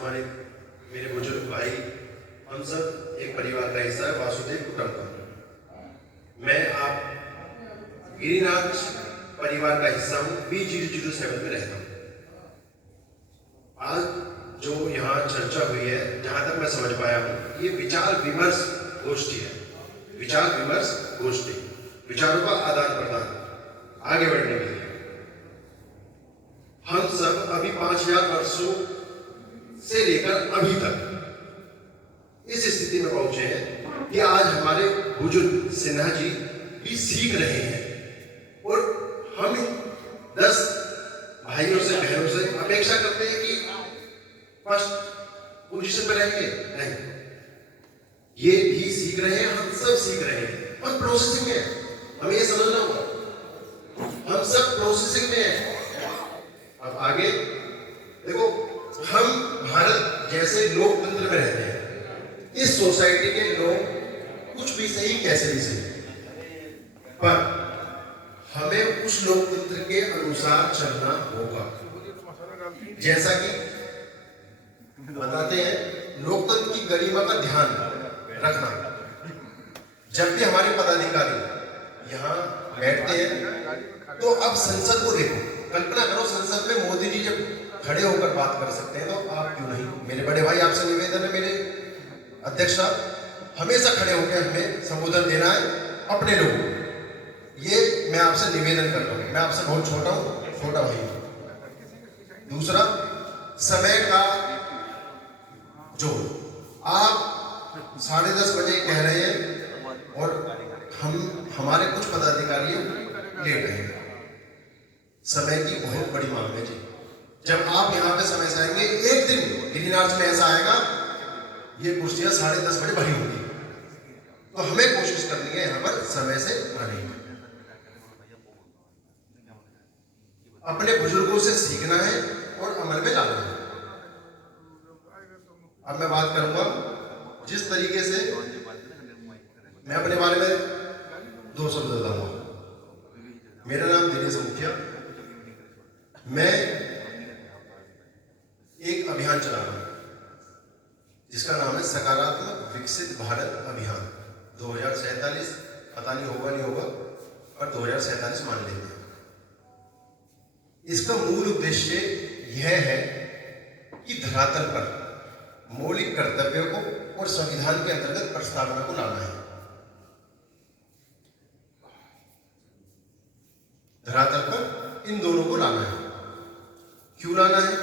हमारे मेरे बुजुर्ग भाई, हम सब एक परिवार का हिस्सा है, वासुदेव कुटुंबकम। मैं आप गिरिनाथ परिवार का हिस्सा हूँ, B007 में रहता हूँ। आज जो यहाँ चर्चा हुई है, जहाँ तक मैं समझ पाया हूँ, ये विचार विमर्श गोष्ठी है। विचार विमर्श गोष्ठी, विचारों का आदान प्रदान आगे बढ़ने के लिए। हम सब अभी 5000 वर्षों से लेकर अभी तक इस स्थिति में पहुंचे हैं कि आज हमारे बुजुर्ग सिन्हा जी भी सीख रहे हैं और हम 10 भाइयों से बहनों से अपेक्षा करते हैं कि फर्स्ट पोजीशन पर रहेंगे। नहीं, ये भी सीख रहे हैं, हम सब सीख रहे हैं और प्रोसेसिंग में है। हमें ये समझना होगा, हम सब प्रोसेसिंग में है। अब आगे देखो, हम भारत जैसे लोकतंत्र में रहते हैं। इस सोसाइटी के लोग कुछ भी सही, कैसे भी सही, पर हमें उस लोकतंत्र के अनुसार चलना होगा। जैसा कि बताते हैं, लोकतंत्र की गरिमा का ध्यान रखना। जब भी हमारे पदाधिकारी यहाँ बैठते हैं तो अब संसद को देखो, कल्पना करो संसद में मोदी जी जब खड़े होकर बात कर सकते हैं तो आप क्यों नहीं। मेरे बड़े भाई, आपसे निवेदन है, मेरे अध्यक्ष साहब, हमेशा खड़े होकर हमें संबोधन देना है अपने लोगों को। ये मैं आपसे निवेदन कर रहा हूँ। मैं आपसे बहुत छोटा हूँ, छोटा भाई हूँ। दूसरा, समय का जो आप 10:30 बजे कह रहे हैं और हमारे कुछ पदाधिकारी लेट हैं। समय की बहुत बड़ी मांग है जी। जब आप यहाँ पे समय से आएंगे, एक दिन गिरिनाथ में ऐसा आएगा, ये कुर्सियां 10:30 बजे भरी होंगी। तो हमें कोशिश करनी है यहाँ पर समय से आने की। अपने बुजुर्गों से सीखना है और अमल में लाना है। अब मैं बात करूंगा जिस तरीके से मैं अपने बारे में 2 शब्द बताऊंगा। मेरा नाम दिनेश मुखिया। मैं एक अभियान चला रहा हूं जिसका नाम है सकारात्मक विकसित भारत अभियान 2047। पता नहीं होगा नहीं होगा, पर 2047 मान लेते हैं। इसका मूल उद्देश्य यह है कि धरातल पर मौलिक कर्तव्यों को और संविधान के अंतर्गत प्रस्तावना को लाना है। धरातल पर इन दोनों को लाना है। क्यों लाना है?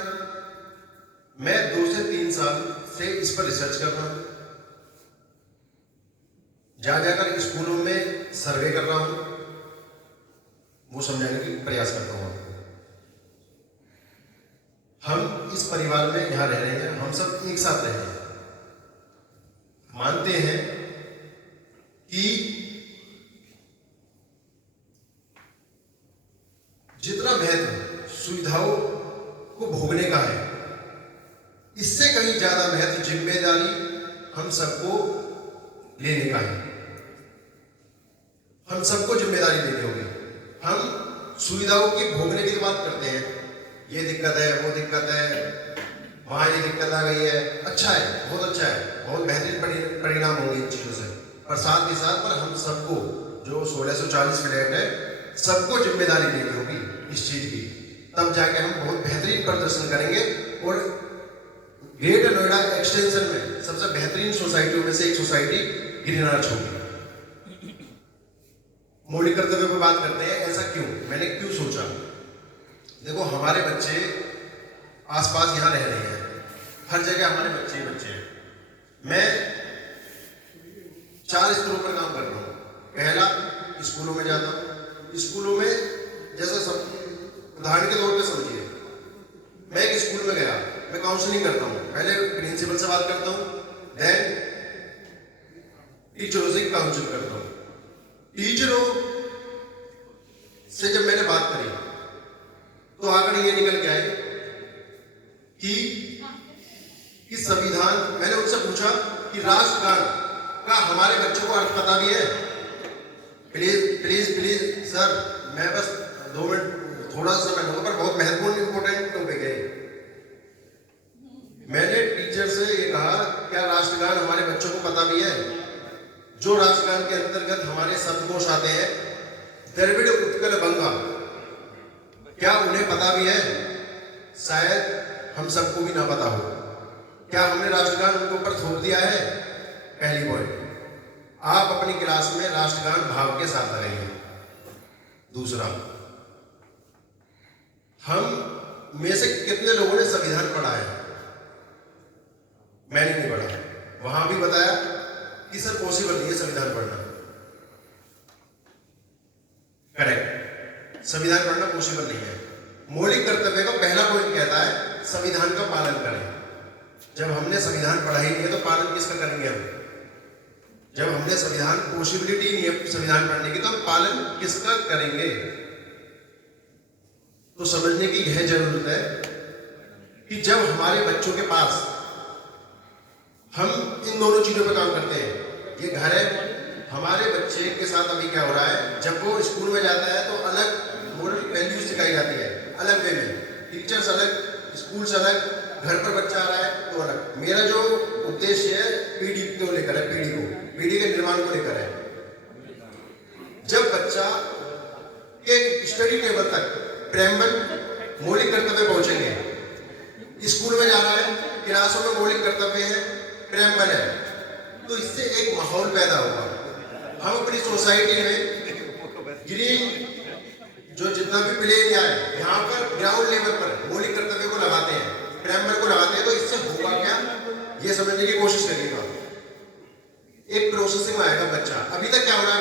मैं 2 से 3 साल से इस पर रिसर्च कर रहा हूं। जा जाकर स्कूलों में सर्वे कर रहा हूं, वो समझाने की प्रयास करता हूं। हम इस परिवार में यहां रह रहे हैं, हम सब एक साथ रह रहे हैं। मानते हैं कि जितना महत्व सुविधाओं को भोगने का है, इससे कहीं ज्यादा महत्व जिम्मेदारी हम सबको लेने का है। हम सबको जिम्मेदारी लेनी होगी। हम सुविधाओं की भोगने की बात करते हैं, ये दिक्कत है, वो दिक्कत है, वहां ये दिक्कत आ गई है। अच्छा है, बहुत अच्छा है, बहुत बेहतरीन परिणाम होंगे इन चीजों से। पर साथ ही साथ पर हम सबको जो 1640 फ्लैट है, सबको जिम्मेदारी लेनी होगी इस चीज की। तब जाके हम बहुत बेहतरीन प्रदर्शन करेंगे और ग्रेटर नोएडा एक्सटेंशन में सबसे बेहतरीन सोसाइटियों में से एक सोसाइटी गिरिनाथ होगी। मौलिक कर्तव्यों पर बात करते हैं, ऐसा क्यों, मैंने क्यों सोचा? देखो, हमारे बच्चे आसपास यहाँ रह रहे हैं, हर जगह हमारे बच्चे बच्चे हैं। मैं 4 स्तरों पर काम कर रहा हूँ। पहला, स्कूलों में जाता हूँ। स्कूलों में जैसे सब उदाहरण के तौर पे समझिए, मैं एक स्कूल में गया, मैं काउंसलिंग करता हूँ। पहले प्रिंसिपल से बात करता हूँ, देन टीचरों से काउंसिल करता हूँ। टीचरों से जब मैंने बात करी तो आकर ये निकल के आए कि संविधान, मैंने उनसे पूछा कि राष्ट्रगान का हमारे बच्चों को अर्थ पता भी है? प्लीज प्लीज प्लीज सर, मैं बस 2 मिनट थोड़ा सा समय लूंगा, पर बहुत महत्वपूर्ण इंपॉर्टेंट टॉपिक है। मैंने टीचर से ये कहा, क्या राष्ट्रगान हमारे बच्चों को पता भी है? जो राष्ट्रगान के अंतर्गत हमारे शब्दकोश आते हैं, द्रविड़ उत्कल बंगा, क्या उन्हें पता भी है? शायद हम सबको भी ना पता हो। क्या हमने राष्ट्रगान उनके ऊपर थोप दिया है? पहली पॉइंट, आप अपनी क्लास में राष्ट्रगान भाव के साथ लगाइए। दूसरा, हम में से कितने लोगों ने संविधान पढ़ा है? मैंने नहीं पढ़ा। वहां भी बताया कि सर पॉसिबल नहीं है संविधान पढ़ना। करेक्ट, संविधान पढ़ना पॉसिबल नहीं है। मौलिक कर्तव्य का पहला पॉइंट कहता है संविधान का पालन करें। जब हमने संविधान पढ़ा ही नहीं है तो पालन किसका करेंगे हम? जब हमने संविधान पॉसिबिलिटी नहीं है संविधान पढ़ने की, तो हम पालन किसका करेंगे? तो समझने की यह जरूरत है कि जब हमारे बच्चों के पास हम इन दोनों चीजों पर काम करते हैं, ये घर है, हमारे बच्चे के साथ अभी क्या हो रहा है, जब वो स्कूल में जाता है तो अलग मोरल वैल्यूज सिखाई जाती है, अलग वे में, टीचर्स अलग, स्कूल से अलग, घर पर बच्चा आ रहा है तो अलग। मेरा जो उद्देश्य है पीढ़ी को लेकर है, पीढ़ी के निर्माण को लेकर है। जब बच्चा के स्टडी टेबल तक प्रेमबल मौलिक कर्तव्य पहुंचेंगे, स्कूल में जा रहा है, क्लासों में मौलिक कर्तव्य है, प्रेमबल है, तो इससे एक माहौल पैदा होगा। हम अपनी सोसाइटी में ग्रीन जो जितना भी प्ले एरिया है, यहाँ पर ग्राउंड लेवल पर मौलिक कर्तव्य को लगाते हैं, प्रेमबल को लगाते हैं, तो इससे होगा क्या, ये समझने की कोशिश करिएगा। एक प्रोसेसिंग में आएगा बच्चा। अभी तक क्या हो रहा है?